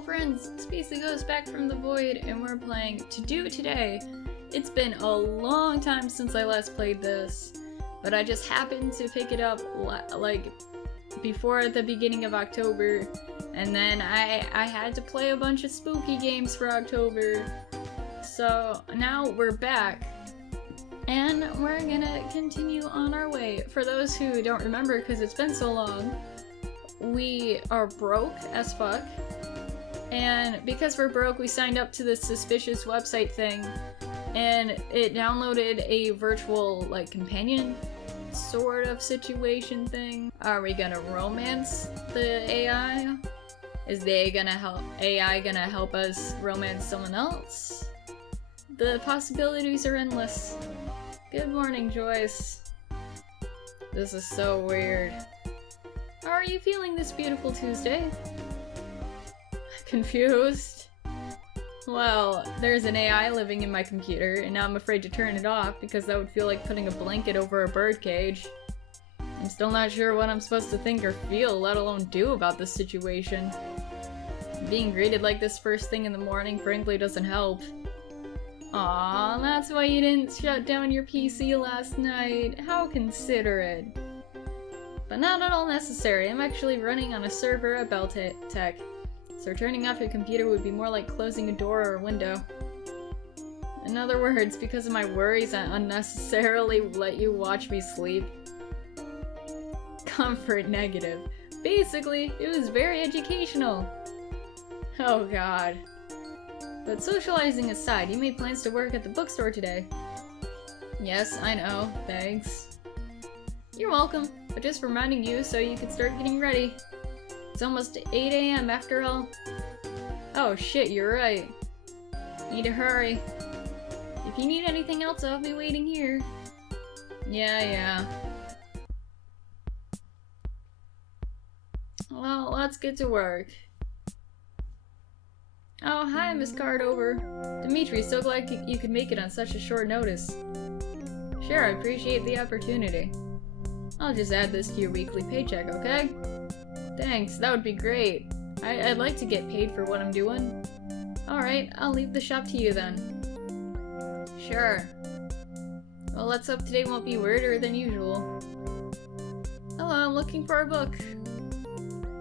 Hello friends, Spacey goes back from the void and we're playing TODO today. It's been a long time since I last played this, but I just happened to pick it up like before the beginning of October, and then I had to play a bunch of spooky games for October. So now we're back and we're gonna continue on our way. For those who don't remember, because it's been so long, we are broke as fuck. And because we're broke, we signed up to this suspicious website thing, and it downloaded a virtual, like, companion sort of situation thing. Are we gonna romance the AI? Is the AI gonna help us romance someone else? The possibilities are endless. Good morning, Joyce. This is so weird. How are you feeling this beautiful Tuesday? Confused? Well, there's an AI living in my computer, and now I'm afraid to turn it off because that would feel like putting a blanket over a birdcage. I'm still not sure what I'm supposed to think or feel, let alone do about this situation. Being greeted like this first thing in the morning frankly doesn't help. Aw, that's why you didn't shut down your PC last night. How considerate. But not at all necessary. I'm actually running on a server at Tech. So turning off your computer would be more like closing a door or a window. In other words, because of my worries, I unnecessarily let you watch me sleep. Comfort negative. Basically, it was very educational. Oh god. But socializing aside, you made plans to work at the bookstore today. Yes, I know. Thanks. You're welcome. But just reminding you so you can start getting ready. It's almost 8 AM after all. Oh shit, you're right. Need to hurry. If you need anything else, I'll be waiting here. Yeah. Well, let's get to work. Oh, hi, Miss Cardover. Dimitri, so glad you could make it on such a short notice. Sure, I appreciate the opportunity. I'll just add this to your weekly paycheck, okay? Thanks, that would be great. I'd like to get paid for what I'm doing. Alright, I'll leave the shop to you then. Sure. Well, let's hope today won't be weirder than usual. Hello, I'm looking for a book.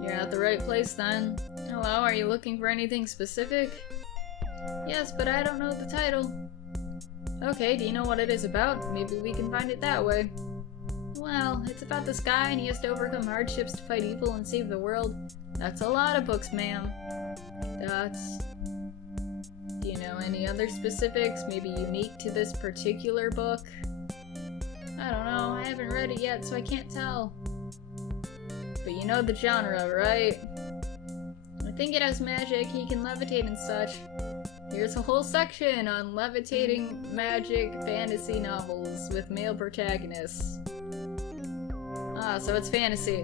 You're at the right place then. Hello, are you looking for anything specific? Yes, but I don't know the title. Okay, do you know what it is about? Maybe we can find it that way. Well, it's about this guy and he has to overcome hardships to fight evil and save the world. That's a lot of books, ma'am. Do you know any other specifics, maybe unique to this particular book? I don't know, I haven't read it yet, so I can't tell. But you know the genre, right? I think it has magic, he can levitate and such. Here's a whole section on levitating magic fantasy novels with male protagonists. Ah, so it's fantasy.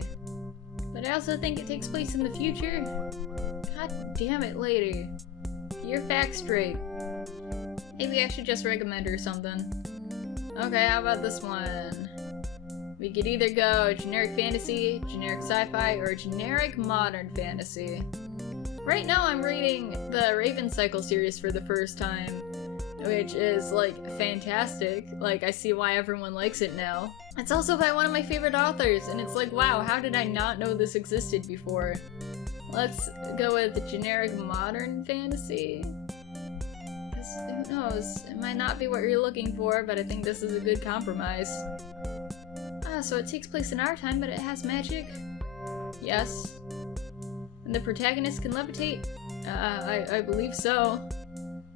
But I also think it takes place in the future. God damn it, lady. Get your facts straight. Maybe I should just recommend her something. Okay, how about this one? We could either go generic fantasy, generic sci-fi, or generic modern fantasy. Right now I'm reading the Raven Cycle series for the first time, which is, like, fantastic. Like, I see why everyone likes it now. It's also by one of my favorite authors, and it's like, wow, how did I not know this existed before? Let's go with the generic modern fantasy. Who knows? It might not be what you're looking for, but I think this is a good compromise. Ah, so it takes place in our time, but it has magic? Yes. And the protagonist can levitate? I believe so.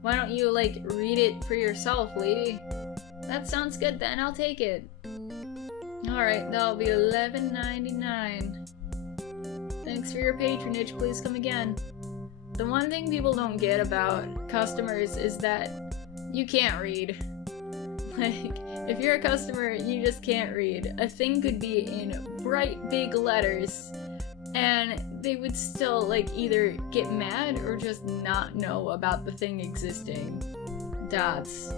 Why don't you, like, read it for yourself, lady? That sounds good then, I'll take it. Alright, that'll be $11.99. Thanks for your patronage, please come again. The one thing people don't get about customers is that you can't read. Like, if you're a customer, you just can't read. A thing could be in bright big letters, and they would still, like, either get mad or just not know about the thing existing. Dots.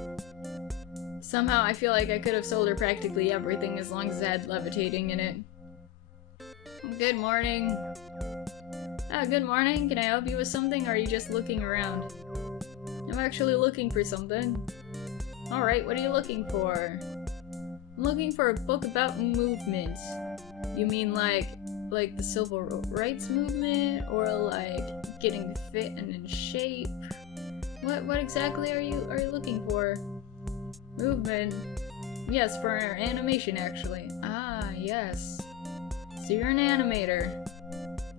Somehow I feel like I could have sold her practically everything as long as it had levitating in it. Good morning. Good morning. Can I help you with something, or are you just looking around? I'm actually looking for something. Alright, what are you looking for? I'm looking for a book about movement. You mean like the civil rights movement, or like getting fit and in shape? What exactly are you looking for? Movement. Yes, for our animation actually. Ah, yes. So you're an animator.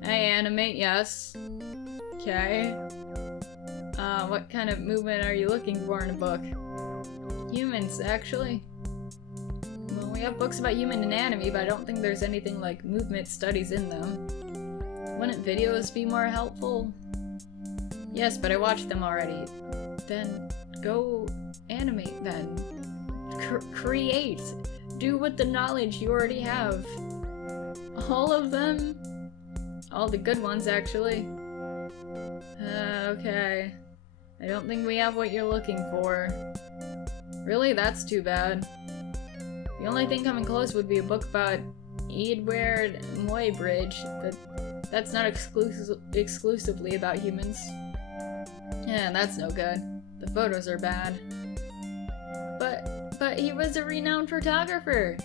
I animate, yes. Okay. What kind of movement are you looking for in a book? Humans, actually. Well, we have books about human anatomy, but I don't think there's anything like movement studies in them. Wouldn't videos be more helpful? Yes, but I watched them already. Then go animate then. Create. Do with the knowledge you already have. All of them? All the good ones, actually. Okay. I don't think we have what you're looking for. Really? That's too bad. The only thing coming close would be a book about Edward Muybridge, but that's not exclusively about humans. Yeah, that's no good. The photos are bad. But he was a renowned photographer!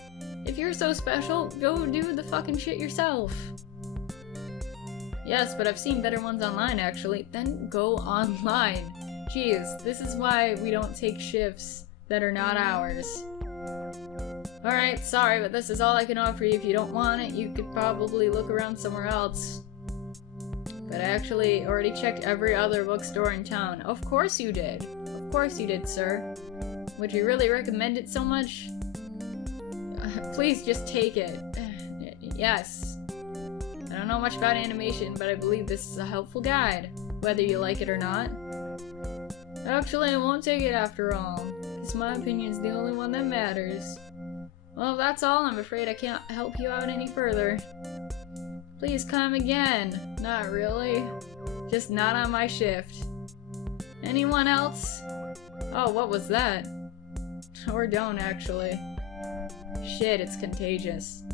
If you're so special, go do the fucking shit yourself! Yes, but I've seen better ones online, actually. Then go online. Jeez, this is why we don't take shifts that are not ours. Alright, sorry, but this is all I can offer you. If you don't want it, you could probably look around somewhere else. But I actually already checked every other bookstore in town. Of course you did. Of course you did, sir. Would you really recommend it so much? Please just take it. Yes. I don't know much about animation, but I believe this is a helpful guide, whether you like it or not. Actually, I won't take it after all, because my opinion's the only one that matters. Well, if that's all, I'm afraid I can't help you out any further. Please come again. Not really. Just not on my shift. Anyone else? Oh, what was that? Or don't, actually. Shit, it's contagious.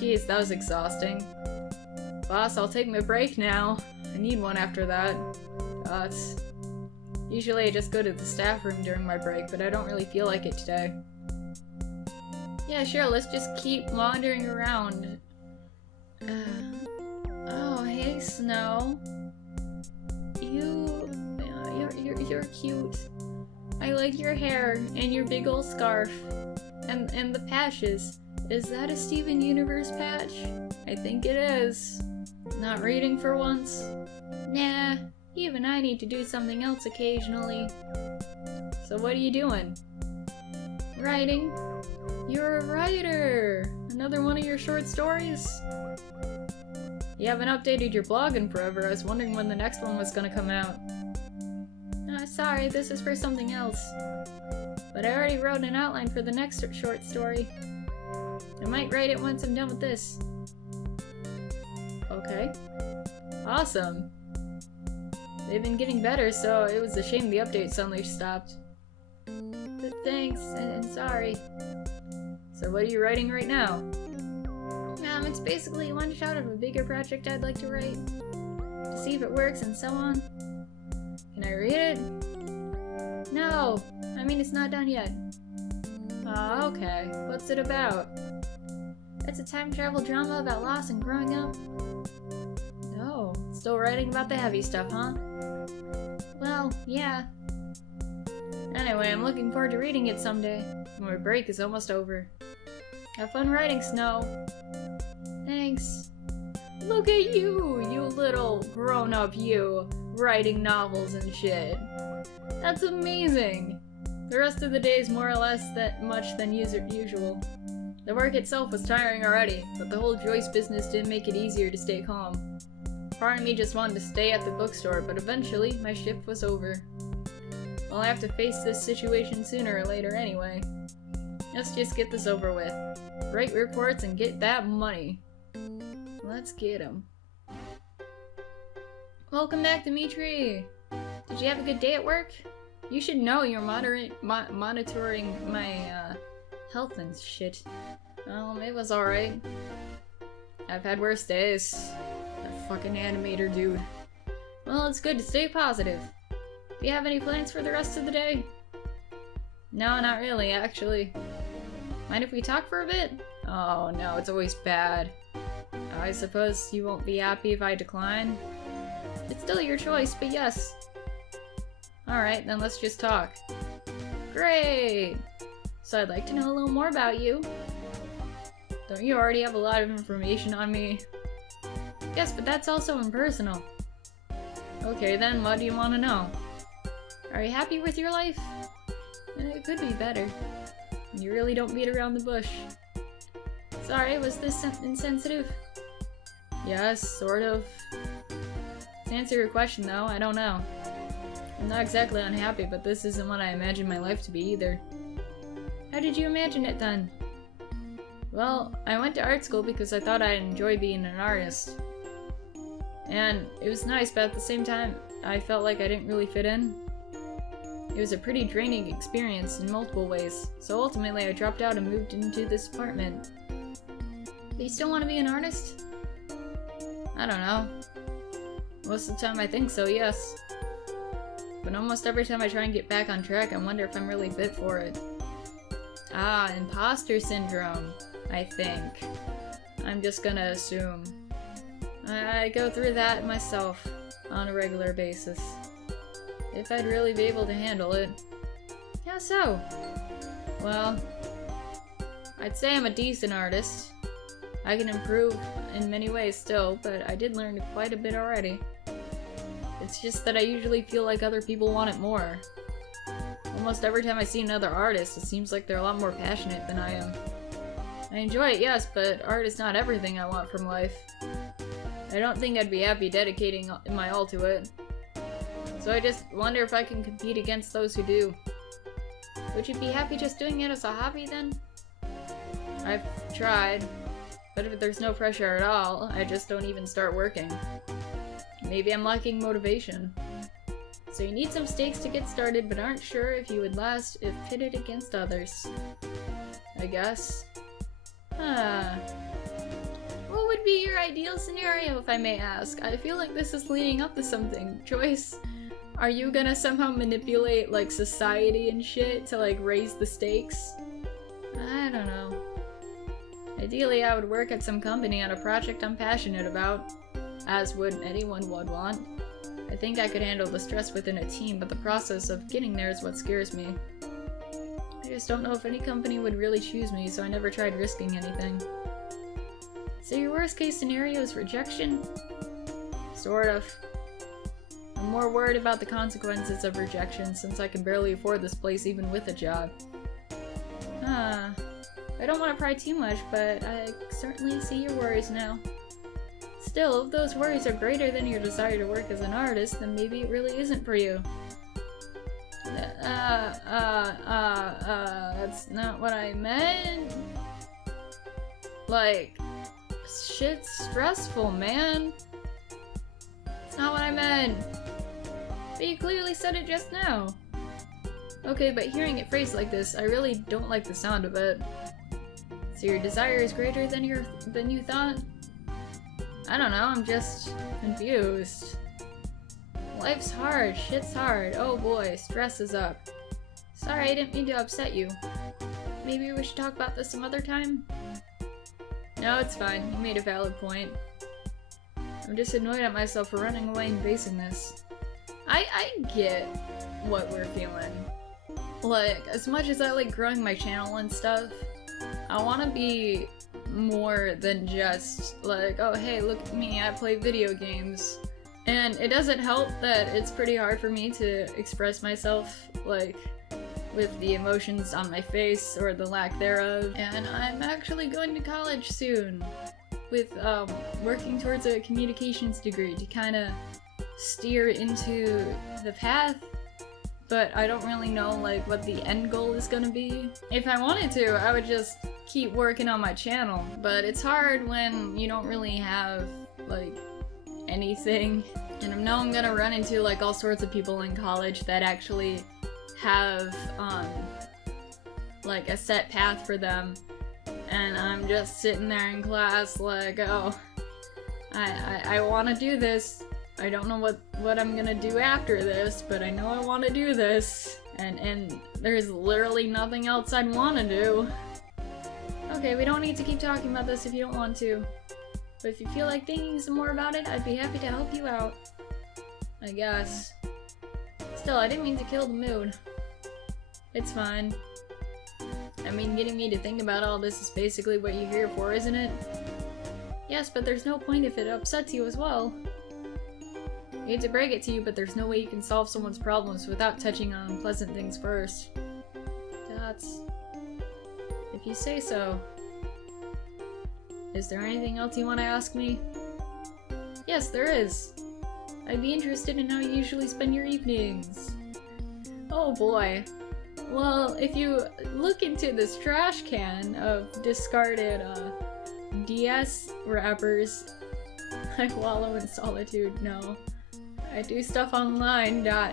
Jeez, that was exhausting. Boss, I'll take my break now. I need one after that. Usually I just go to the staff room during my break, but I don't really feel like it today. Yeah, sure, let's just keep wandering around. Oh, hey, Snow. You're cute. I like your hair, and your big old scarf. And the patches. Is that a Steven Universe patch? I think it is. Not reading for once? Nah, even I need to do something else occasionally. So what are you doing? Writing. You're a writer! Another one of your short stories? You haven't updated your blog in forever. I was wondering when the next one was gonna come out. Sorry, this is for something else. But I already wrote an outline for the next short story. I might write it once I'm done with this. Okay. Awesome. They've been getting better, so it was a shame the update suddenly stopped. But thanks, and sorry. So what are you writing right now? It's basically one shot of a bigger project I'd like to write. To see if it works and so on. Can I read it? No! I mean, it's not done yet. Oh, okay. What's it about? It's a time travel drama about loss and growing up. Oh, still writing about the heavy stuff, huh? Well, yeah. Anyway, I'm looking forward to reading it someday. My break is almost over. Have fun writing, Snow. Thanks. Look at you, you little grown-up you, writing novels and shit. That's amazing. The rest of the day is more or less that much than usual. The work itself was tiring already, but the whole Joyce business didn't make it easier to stay calm. Part of me just wanted to stay at the bookstore, but eventually my shift was over. Well, I have to face this situation sooner or later anyway. Let's just get this over with. Write reports and get that money. Let's get 'em. Welcome back, Dimitri! Did you have a good day at work? You should know you're monitoring my health and shit. It was alright. I've had worse days. fucking animator dude. Well, it's good to stay positive. Do you have any plans for the rest of the day? No, not really, actually. Mind if we talk for a bit? Oh no, it's always bad. I suppose you won't be happy if I decline? It's still your choice, but yes. Alright, then let's just talk. Great! So I'd like to know a little more about you. Don't you already have a lot of information on me? Yes, but that's also impersonal. Okay then, what do you want to know? Are you happy with your life? It could be better. You really don't beat around the bush. Sorry, was this insensitive? Yes, sort of. To answer your question though, I don't know. I'm not exactly unhappy, but this isn't what I imagined my life to be either. How did you imagine it then? Well, I went to art school because I thought I'd enjoy being an artist. And it was nice, but at the same time, I felt like I didn't really fit in. It was a pretty draining experience in multiple ways, so ultimately I dropped out and moved into this apartment. But you still want to be an artist? I don't know. Most of the time I think so, yes. But almost every time I try and get back on track, I wonder if I'm really fit for it. Ah, imposter syndrome, I think. I'm just gonna assume. I go through that myself on a regular basis. If I'd really be able to handle it. How so? Well, I'd say I'm a decent artist. I can improve in many ways still, but I did learn quite a bit already. It's just that I usually feel like other people want it more. Almost every time I see another artist, it seems like they're a lot more passionate than I am. I enjoy it, yes, but art is not everything I want from life. I don't think I'd be happy dedicating my all to it. So I just wonder if I can compete against those who do. Would you be happy just doing it as a hobby then? I've tried, but if there's no pressure at all, I just don't even start working. Maybe I'm lacking motivation. So you need some stakes to get started, but aren't sure if you would last if pitted against others. I guess. What would be your ideal scenario, if I may ask? I feel like this is leading up to something. Joyce, are you gonna somehow manipulate, like, society and shit to, like, raise the stakes? I don't know. Ideally, I would work at some company on a project I'm passionate about, as would anyone would want. I think I could handle the stress within a team, but the process of getting there is what scares me. I just don't know if any company would really choose me, so I never tried risking anything. So your worst case scenario is rejection? Sort of. I'm more worried about the consequences of rejection since I can barely afford this place even with a job. I don't want to pry too much, but I certainly see your worries now. Still, if those worries are greater than your desire to work as an artist, then maybe it really isn't for you. That's not what I meant. Like, shit's stressful, man. It's not what I meant. But you clearly said it just now. Okay, but hearing it phrased like this, I really don't like the sound of it. So your desire is greater than you thought? I don't know, I'm just confused. Life's hard, shit's hard. Oh boy, stress is up. Sorry, I didn't mean to upset you. Maybe we should talk about this some other time? No, it's fine. You made a valid point. I'm just annoyed at myself for running away and facing this. I get what we're feeling. Like, as much as I like growing my channel and stuff, I want to be more than just like, oh hey, look at me, I play video games. And it doesn't help that it's pretty hard for me to express myself, like, with the emotions on my face or the lack thereof. And I'm actually going to college soon with working towards a communications degree to kind of steer into the path, but I don't really know like what the end goal is gonna be. If I wanted to, I would just keep working on my channel, but it's hard when you don't really have like anything. And I know I'm gonna run into like all sorts of people in college that actually have like a set path for them, and I'm just sitting there in class like, oh, I want to do this. I don't know what I'm gonna do after this, but I know I want to do this. And there's literally nothing else I'd want to do. Okay, we don't need to keep talking about this if you don't want to. But if you feel like thinking some more about it, I'd be happy to help you out. I guess. Still, I didn't mean to kill the mood. It's fine. I mean, getting me to think about all this is basically what you're here for, isn't it? Yes, but there's no point if it upsets you as well. I hate to break it to you, but there's no way you can solve someone's problems without touching on unpleasant things first. That's... if you say so. Is there anything else you want to ask me? Yes, there is. I'd be interested in how you usually spend your evenings. Oh boy. Well, if you look into this trash can of discarded DS wrappers, I wallow in solitude. No. I do stuff online, ... Nah,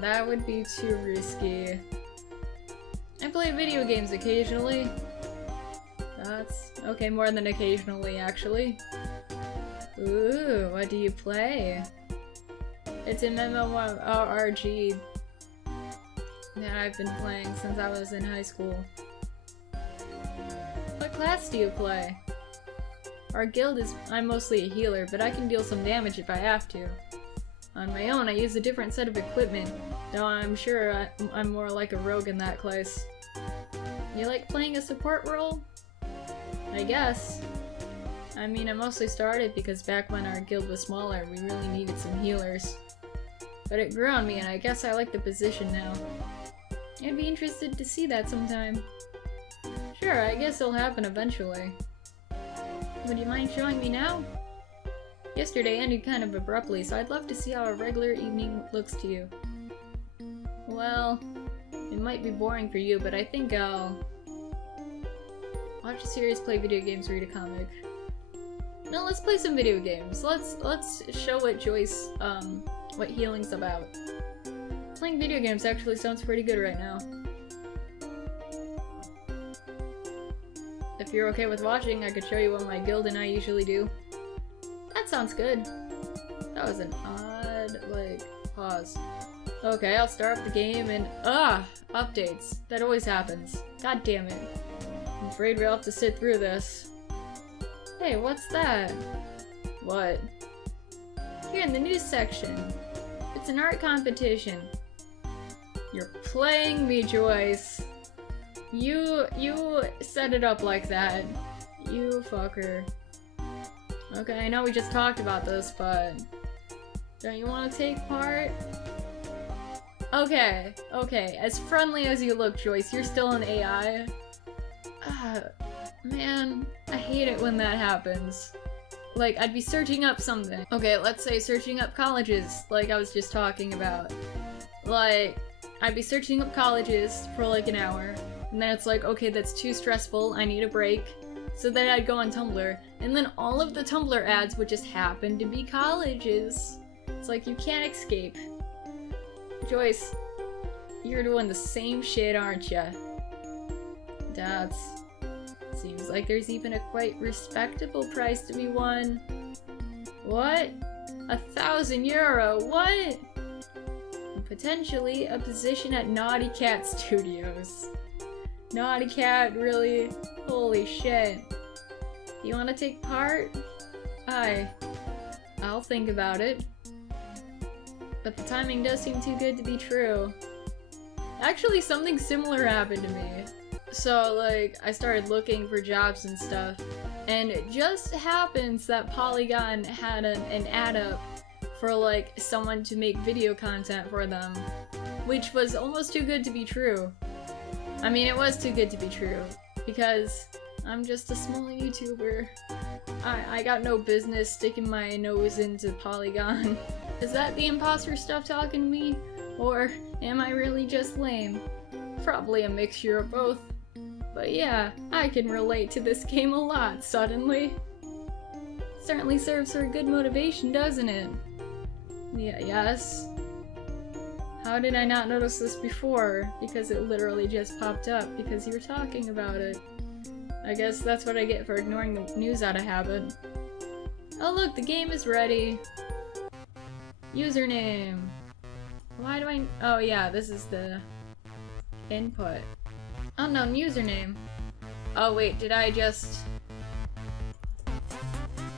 that would be too risky. I play video games occasionally. That's... okay, more than occasionally, actually. Ooh, what do you play? It's an MMORPG that I've been playing since I was in high school. What class do you play? Our guild is... I'm mostly a healer, but I can deal some damage if I have to. On my own, I use a different set of equipment, though I'm sure I'm more like a rogue in that class. You like playing a support role? I guess. I mean, I mostly started because back when our guild was smaller, we really needed some healers. But it grew on me, and I guess I like the position now. I'd be interested to see that sometime. Sure, I guess it'll happen eventually. Would you mind showing me now? Yesterday ended kind of abruptly, so I'd love to see how a regular evening looks to you. Well, it might be boring for you, but I think I'll watch a series, play video games, read a comic. No, let's play some video games. Let's show what Joyce, what healing's about. Playing video games actually sounds pretty good right now. If you're okay with watching, I could show you what my guild and I usually do. That sounds good. That was an odd, like, pause. Okay, I'll start up the game and... updates. That always happens. God damn it. I'm afraid we'll have to sit through this. Hey, what's that? What? Here in the news section. It's an art competition. You're playing me, Joyce. You set it up like that. You fucker. Okay, I know we just talked about this, but... don't you want to take part? Okay, as friendly as you look, Joyce, you're still an AI. Man, I hate it when that happens. Like, I'd be searching up something. Okay, let's say searching up colleges, like I was just talking about. Like, I'd be searching up colleges for like an hour, and then it's like, okay, that's too stressful, I need a break. So then I'd go on Tumblr, and then all of the Tumblr ads would just happen to be colleges. It's like, you can't escape. Joyce, you're doing the same shit, aren't ya? That's... seems like there's even a quite respectable prize to be won. What? €1,000? What? And potentially a position at Naughty Cat Studios. Naughty Cat, really? Holy shit. You wanna take part? I'll think about it. But the timing does seem too good to be true. Actually, something similar happened to me. So, like, I started looking for jobs and stuff, and it just happens that Polygon had an ad up for, like, someone to make video content for them, which was almost too good to be true. I mean, it was too good to be true, because I'm just a small YouTuber. I got no business sticking my nose into Polygon. Is that the imposter stuff talking to me? Or am I really just lame? Probably a mixture of both. But yeah, I can relate to this game a lot suddenly. Certainly serves for good motivation, doesn't it? Yeah, yes. How did I not notice this before? Because it literally just popped up because you were talking about it. I guess that's what I get for ignoring the news out of habit. Oh look, the game is ready. Username. Why do I... Oh yeah, this is the input. Unknown username. Oh wait, did I just...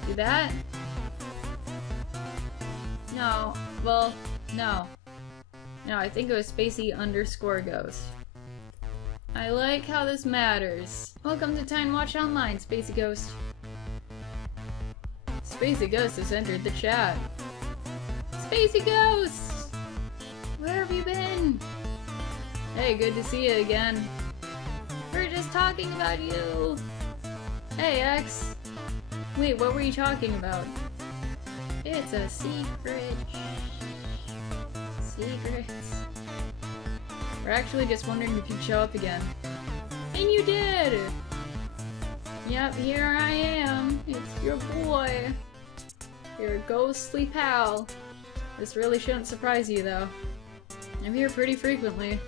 do that? No. Well, no. No, I think it was Spacey _ Ghost. I like how this matters. Welcome to Time Watch Online, Spacey Ghost. Spacey Ghost has entered the chat. Spacey Ghost! Where have you been? Hey, good to see you again. We're just talking about you. Hey, X. Wait, what were you talking about? It's a secret. Secrets. We're actually just wondering if you'd show up again. And you did! Yep, here I am. It's your boy. Your ghostly pal. This really shouldn't surprise you, though. I'm here pretty frequently.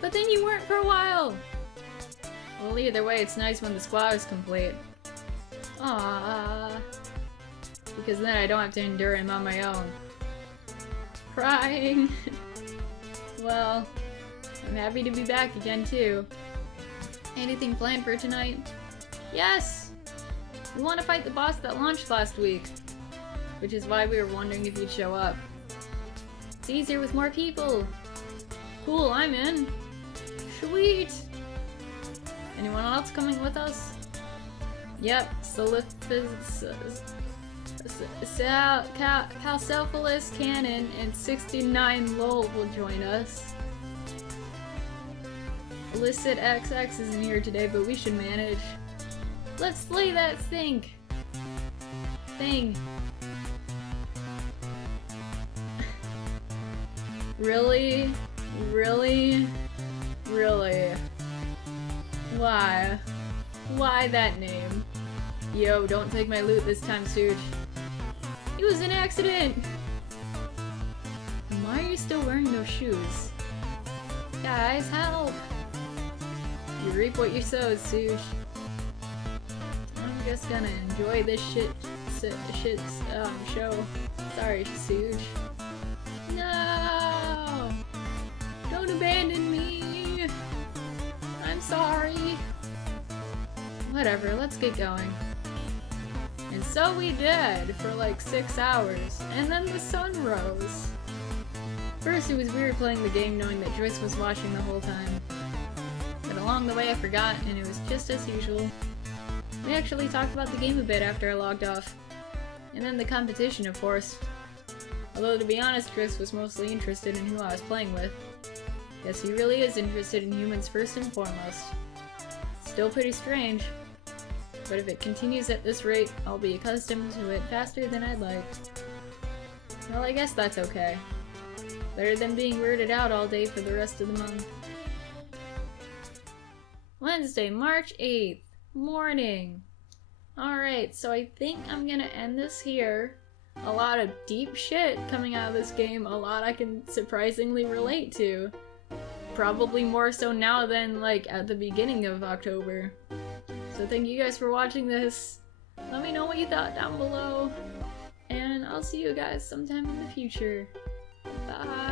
But then you weren't for a while! Well, either way, it's nice when the squad is complete. Aww. Because then I don't have to endure him on my own. Crying! Well, I'm happy to be back again, too. Anything planned for tonight? Yes! We want to fight the boss that launched last week. Which is why we were wondering if you'd show up. It's easier with more people. Cool, I'm in. Sweet! Anyone else coming with us? Yep, Calcephalus Cannon and 69 Lol will join us. Illicit XX isn't here today, but we should manage. Let's slay that thing! Really? Really? Really? Why? Why that name? Yo, don't take my loot this time, Suge. It was an accident! And why are you still wearing those shoes? Guys, help! You reap what you sow, Suge. I'm just gonna enjoy this show. Sorry, Suge. No! Don't abandon me! I'm sorry! Whatever, let's get going. And so we did, for like 6 hours, and then the sun rose. First it was weird playing the game knowing that Joyce was watching the whole time. But along the way I forgot, and it was just as usual. We actually talked about the game a bit after I logged off. And then the competition, of course. Although to be honest, Chris was mostly interested in who I was playing with. Guess he really is interested in humans first and foremost. Still pretty strange. But if it continues at this rate, I'll be accustomed to it faster than I'd like. Well, I guess that's okay. Better than being weirded out all day for the rest of the month. Wednesday, March 8th. Morning. Alright, so I think I'm gonna end this here. A lot of deep shit coming out of this game, a lot I can surprisingly relate to. Probably more so now than, like, at the beginning of October. So thank you guys for watching this. Let me know what you thought down below. And I'll see you guys sometime in the future. Bye!